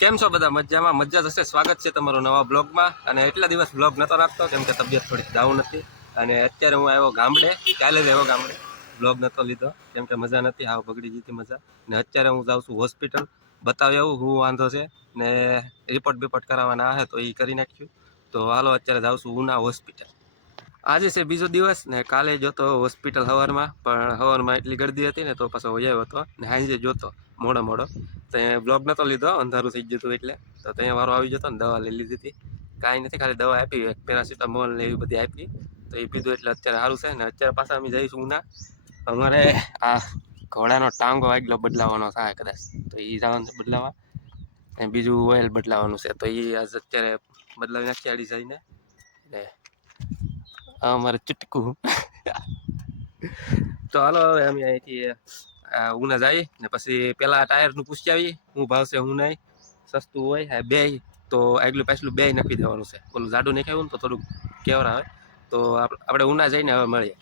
કેમ છો બધા? મજામાં? મજા જ હશે. સ્વાગત છે તમારો નવા બ્લોગમાં. અને એટલા દિવસ બ્લોગ નહોતો રાખતો કેમ કે તબિયત થોડી ડાઉન હતી. અને અત્યારે હું આવ્યો ગામડે. કાલે જ આવ્યો ગામડે. બ્લોગ નહોતો લીધો, કેમ કે મજા નથી. આવ બગડી જતી મજા. ને અત્યારે હું જાઉં છું હોસ્પિટલ. બતાવી આવું, હું વાંધો છે. ને રિપોર્ટ બિપોર્ટ કરાવવાના આવે તો એ કરી નાખ્યું. તો હાલો, અત્યારે જાઉં છું ઉના હોસ્પિટલ. આજે છે બીજો દિવસ ને કાલે જોતો હોસ્પિટલ સવારમાં પણ સવારમાં એટલી ગરદી હતી ને તો પાછો વજાયો હતો ને સાંજે જોતો મોડો મોડો. તો બ્લોગ નહોતો લીધો, અંધારું થઈ હતું એટલે. તો ત્યાં વારો આવી જતો ને દવા લઈ લીધી હતી. કાંઈ નથી, ખાલી દવા આપી પેરાસિટામોલ ને એવી બધી આપી. તો એ પીધું એટલે અત્યારે સારું છે ને અત્યારે પાછા અમે જઈશું ઉના. અમારે આ ઘોડાનો ટાંગો આગલો બદલાવાનો થાય કદાચ. તો એ જવાનું છે બદલાવા. અને બીજું ઓઇલ બદલાવાનું છે. તો એ અત્યારે બદલાવી નાખી આડી જઈને. ને અમારે ચૂટકું. તો હાલો, હવે અમે અહીંથી ઉના જઈએ ને પછી પેલા ટાયરનું પૂછી આવીએ. શું ભાવ છે હું નહીં. સસ્તું હોય બે. તો આગલું પાછલું બે નાખી દેવાનું છે. ઓલું જાડું નહીં ને તો થોડુંક કેવર આવે તો આપ- આપણે ઉના જઈને હવે મળીએ.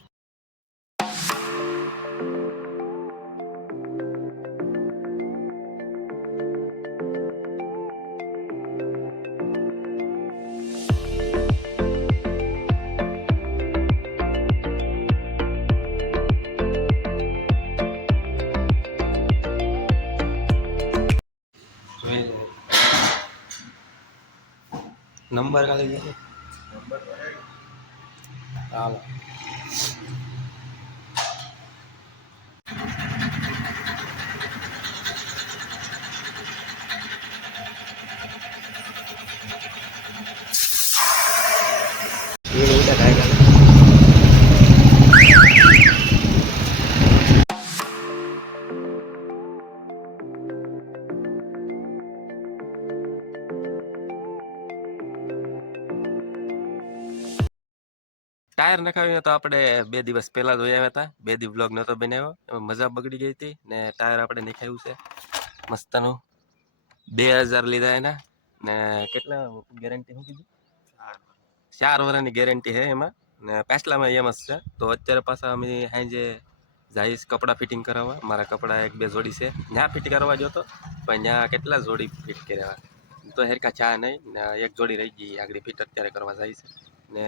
નંબર કાઢી ગયા હાલો ટાયર નખાવીને તો આપણે બે દિવસ પહેલા જોઈ આવ્યા હતા. બે દી બ્લોગ નહોતો બનાવ્યો. એમાં મજા બગડી ગઈ હતી ને ટાયર આપણે નખાયું છે મસ્તનું. બે હજાર લીધા એના ને કેટલા ગેરંટી શું કીધું? ચાર વર્ષની ગેરંટી છે એમાં. ને પાછલામાં એમ જ છે. તો અત્યારે પાછા અમે સાંજે જાઈશ કપડાં ફિટિંગ કરાવવા. મારા કપડાં એક બે જોડી છે. ત્યાં ફિટ કરવા ગયો તો પણ ત્યાં કેટલા જોડી ફિટ કર્યા. તો હેરકા ચા નહીં ને એક જોડી રહી ગઈ. આગળ ફિટ અત્યારે કરવા જાય છે. ને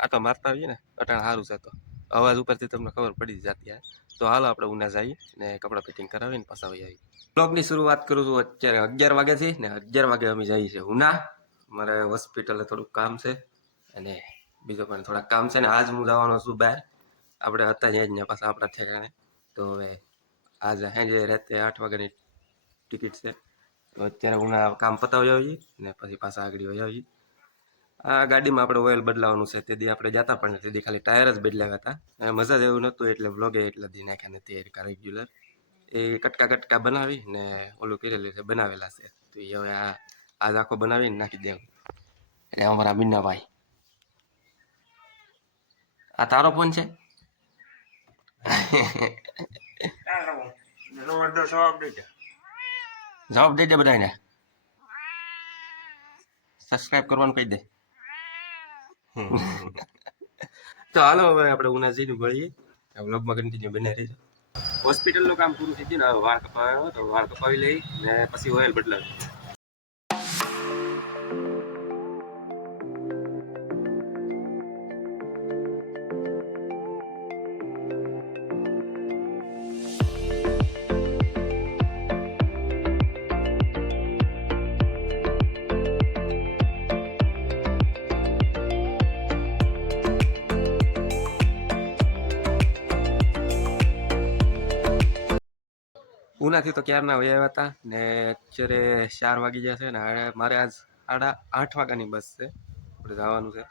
આટો મારતા આવીએ ને, અટાણ સારું છે તો. અવાજ ઉપરથી તમને ખબર પડી જતી હા તો હાલો આપણે ઉના જઈએ ને કપડાં ફિટિંગ કરાવીને પાછા આવી આવી બ્લોગની શરૂઆત કરું છું અત્યારે અગિયાર વાગ્યાથી ને અગિયાર વાગે અમે જઈએ છીએ ઉના. મારે હોસ્પિટલે થોડુંક કામ છે અને બીજો પણ થોડાક કામ છે ને આજ હું જવાનો છું બહાર. આપણે હતા ત્યાં જ પાછા આપણા ઠેકાણે. તો હવે આજે સાંજે રાતે આઠ વાગ્યાની ટિકિટ છે. તો અત્યારે ઉના કામ પતાવી આવીએ ને પછી પાછા આગળ વહી આવીએ. આ ગાડીમાં આપણે ઓઇલ બદલાવાનું છે તે દી આપણે જતા પણ તે દી ખાલી ટાયર જ બદલાવ્યા હતા. મજા જ એવું નહોતું, એટલે વ્લોગે એટલે દી નાખ્યા નથી એ રેગ્યુલર એ કટકા કટકા બનાવી ને ઓલું કરેલું છે, બનાવેલા છે. તો એ હવે આ આજ આખો બનાવીને નાખી દેવું એટલે અમારા બીનાભાઈ આ તારો ફોન છે? જવાબ દઈ દે બધાને સબસ્ક્રાઇબ કરવાનું કહી દે. તો હાલો, હવે આપણે ઉના જઈને ભળીએ વ્લોગમાં કન્ટિન્યુ બને રહીશું હોસ્પિટલનું કામ પૂરું થઈ ગયું ને વાળ કપાવ્યો તો વાળ કપાવી લઈ ને પછી ઓઇલ બદલાવી. ઉનાથી તો ક્યારના વયા આવ્યા હતા? ને અત્યારે ચાર વાગી જશે ને મારે આજ સાડા આઠ વાગ્યાની બસ છે. આપણે જવાનું છે.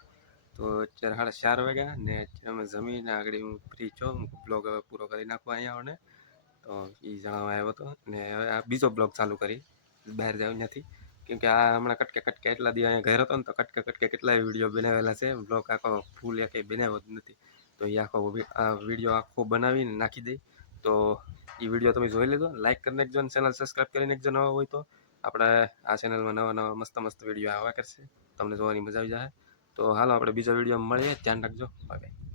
તો અત્યારે સાડા ચાર વાગ્યા ને અમે જમીને આગળ હું ફ્રી છો. હું બ્લોગ હવે પૂરો કરી નાખું અહીંયા આવને. તો એ જણાવવા આવ્યો હતો. ને હવે આ બીજો બ્લોગ ચાલુ કરી. બહાર જાવ નથી કેમકે આ હમણાં કટકે કટકે એટલા દી અહીંયા ઘેર હતો ને તો કટકે કટકે કેટલાય વીડિયો બનાવેલા છે. બ્લોગ આખો ફૂલ એ કંઈ બનાવ્યો જ નથી. તો એ આખો આ વીડિયો આખો બનાવીને નાખી દઈ. તો એ વીડિયો તમે જોઈ લેજો લાઈક કરી નાખજો અને ચેનલ સબસ્ક્રાઈબ કરી નાખજો નવા હોય તો આપણે આ ચેનલમાં નવા નવા મસ્ત મસ્ત વીડિયો આવ્યા કરશે. તમને જોવાની મજા આવી જાય તો હાલો, આપણે બીજા વિડીયોમાં મળીએ. ધ્યાન રાખજો. બાય